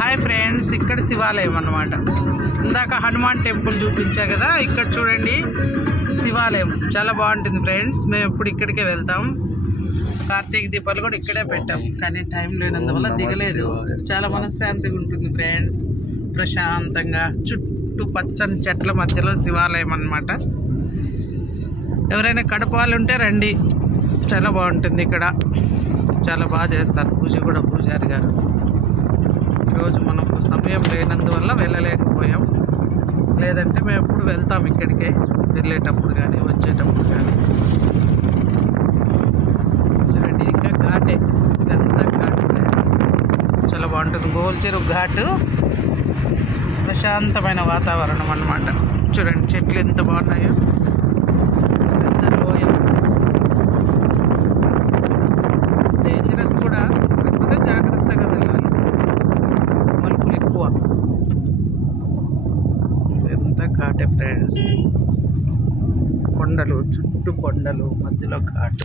Hi friends, ఇక్కడ శివాలయం అన్నమాట. ఇందాక హనుమాన్ టెంపుల్ చూపించా కదా, ఇక్కడ చూడండి శివాలయం చాలా బాగుంటుంది ఫ్రెండ్స్. మేము ఎప్పుడు ఇక్కడికే వెళ్తాం. కార్తీక దీపాలు కూడా ఇక్కడే పెట్టాం, కానీ టైం లేనందువల్ల దిగలేదు. చాలా మనశ్శాంతిగా ఉంటుంది ఫ్రెండ్స్, ప్రశాంతంగా. చుట్టూ పచ్చని చెట్ల మధ్యలో శివాలయం అన్నమాట. ఎవరైనా కడప వాళ్ళు ఉంటే రండి, చాలా బాగుంటుంది ఇక్కడ. చాలా బాగా చేస్తారు పూజ కూడా పూజారి గారు. ఈరోజు మనకు సమయం లేనందువల్ల వెళ్ళలేకపోయాం, లేదంటే మేము ఎప్పుడు వెళ్తాం ఇక్కడికే, వెళ్ళేటప్పుడు కానీ వచ్చేటప్పుడు కానీ. చూడండి ఇంకా ఘాటే, ఇదంతా ఘాటు చాలా బాగుంటుంది. గోల్ చెరువు ఘాటు, ప్రశాంతమైన వాతావరణం అన్నమాట. చూడండి చెట్లు ఎంత బాగున్నాయో. పెద్ద లోయ, డేంజరస్ కూడా, కాకపోతే జాగ్రత్తగా వెళ్ళాలి, మలుపులు ఎక్కువ. ఎంత ఘాటే ఫ్రెండ్స్, కొండలు, చుట్టూ కొండలు, మధ్యలో ఘాటు.